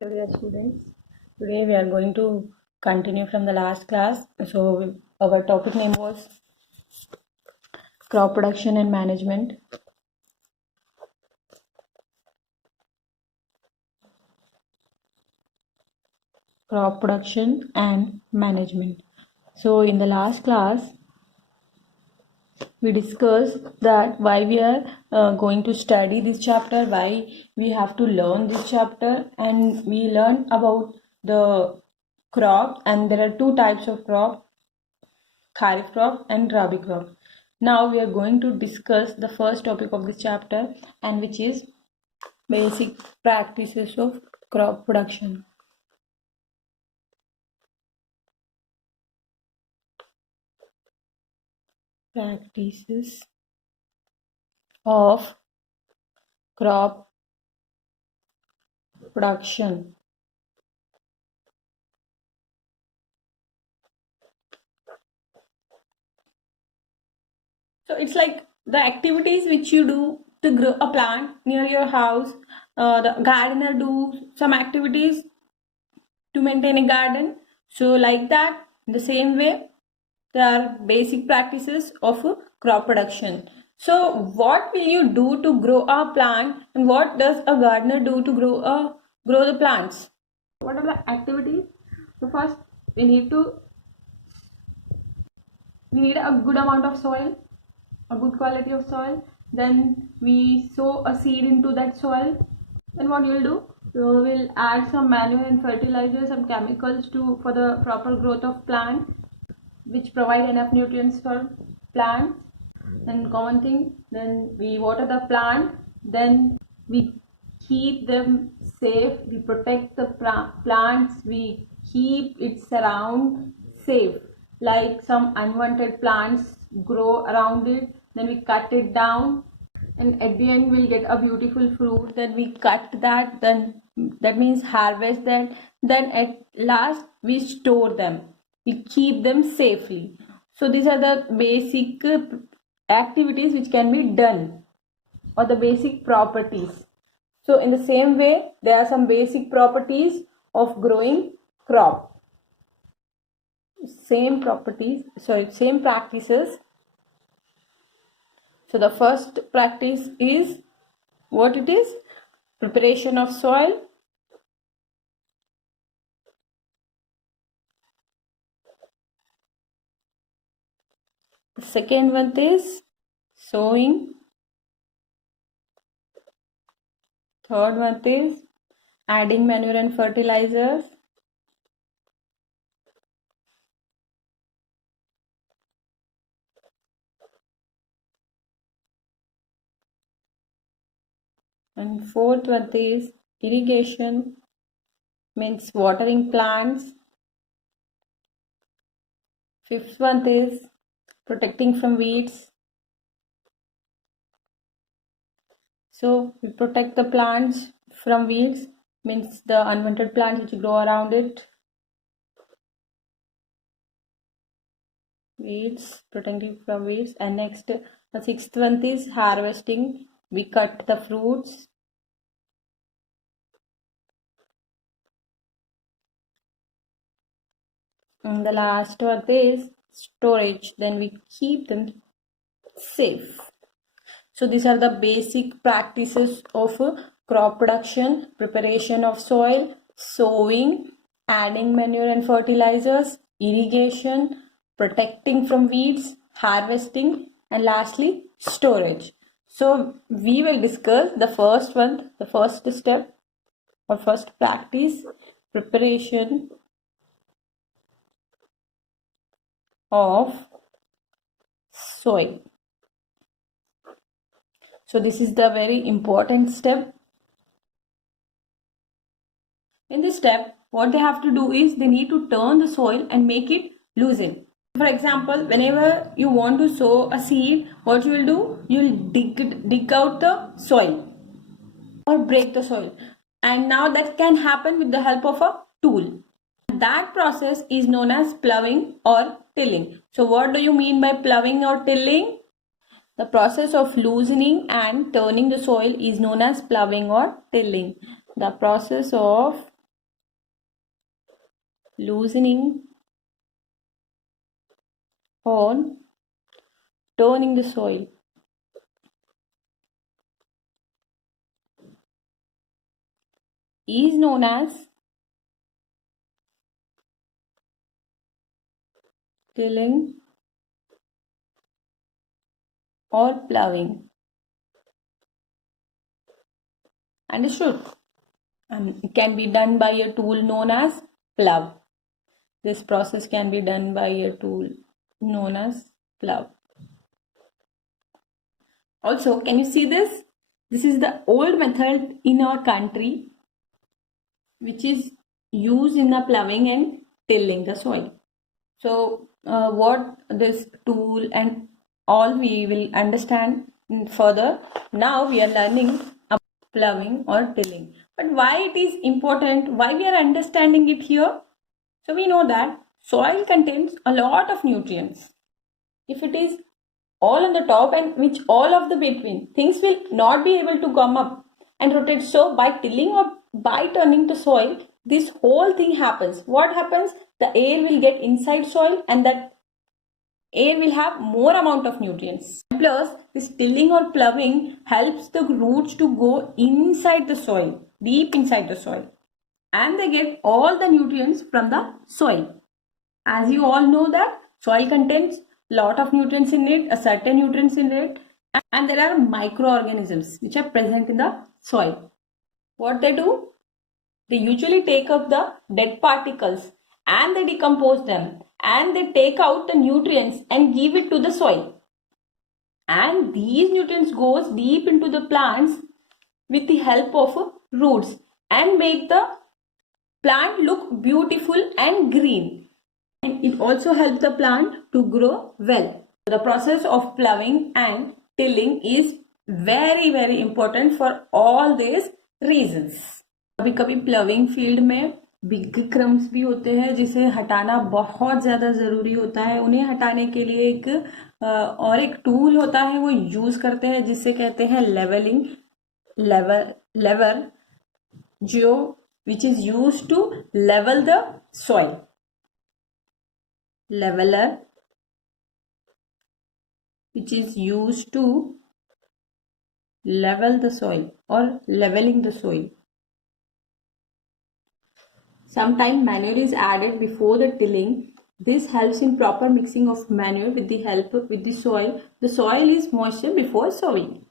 Dear students, today we are going to continue from the last class. So our topic name was crop production and management. Crop production and management. So in the last class, we discussed that why we are going to study this chapter, why we have to learn this chapter, and we learn about the crop, and there are two types of crop, Kharif crop and Rabi crop. Now we are going to discuss the first topic of this chapter, and which is basic practices of crop production. Practices of crop production. So it's like the activities which you do to grow a plant near your house. The gardener do some activities to maintain a garden. So like that, in the same way, there are basic practices of crop production. So what will you do to grow a plant, and what does a gardener do to grow the plants? What are the activities? So first we need a good amount of soil, a good quality of soil. Then we sow a seed into that soil. Then what you'll do, you will add some manure and fertilizer, some chemicals for the proper growth of plant, which provide enough nutrients for plants. And common thing, then we water the plant, then we keep them safe, we protect the plants, we keep its surround safe. Like some unwanted plants grow around it, then we cut it down, and at the end we'll get a beautiful fruit. Then we cut that, then that means harvest that, then at last we store them, we keep them safely. So these are the basic activities which can be done, or the basic properties. So in the same way, there are some basic properties of growing crop. Same practices. So the first practice is what it is? Preparation of soil. The second one is sowing. Third one is adding manure and fertilizers. And fourth one is irrigation, means watering plants. Fifth one is protecting from weeds. So we protect the plants from weeds, means the unwanted plants which grow around it. Weeds, protecting from weeds. And next, the sixth one is harvesting. We cut the fruits. And the last one is storage. Then we keep them safe. So these are the basic practices of crop production: preparation of soil, sowing, adding manure and fertilizers, irrigation, protecting from weeds, harvesting, and lastly storage. So we will discuss the first one, the first step or first practice: preparation of soil. So this is the very important step. In this step, what they have to do is they need to turn the soil and make it loosen. For example, whenever you want to sow a seed, what you will do? You will dig out the soil or break the soil. And now that can happen with the help of a tool. That process is known as ploughing or tilling. So what do you mean by ploughing or tilling? The process of loosening and turning the soil is known as ploughing or tilling. The process of loosening or turning the soil. Is known as tilling or ploughing. Understood? And it can be done by a tool known as plough. This process can be done by a tool known as plough. Also, can you see this? This is the old method in our country which is used in the ploughing and tilling the soil. So, what this tool and all we will understand further. Now we are learning about ploughing or tilling. But why it is important? Why we are understanding it here? So we know that soil contains a lot of nutrients. If it is all on the top and which all of the between, things will not be able to come up and rotate. So by tilling or by turning to soil, this whole thing happens. What happens? The air will get inside soil and that air will have more amount of nutrients. Plus, this tilling or ploughing helps the roots to go inside the soil, deep inside the soil. And they get all the nutrients from the soil. As you all know that soil contains lot of nutrients in it, a certain nutrients in it, and there are microorganisms which are present in the soil. What they do? They usually take up the dead particles and they decompose them and they take out the nutrients and give it to the soil. And these nutrients goes deep into the plants with the help of roots and make the plant look beautiful and green. And it also helps the plant to grow well. The process of ploughing and tilling is very very important for all these reasons. कभी कभी प्लविंग field में big crumbs भी होते हैं जिसे हटाना बहुत ज़्यादा ज़रूरी होता है. उन्हें हटाने के लिए एक टूल होता है वो यूज़ करते हैं जिससे कहते हैं लेवलिंग लेवर जो which is used to level the soil. Leveler which is used to level the soil or leveling the soil. Sometimes manure is added before the tilling. This helps in proper mixing of manure with the help with the soil. The soil is moisture before sowing.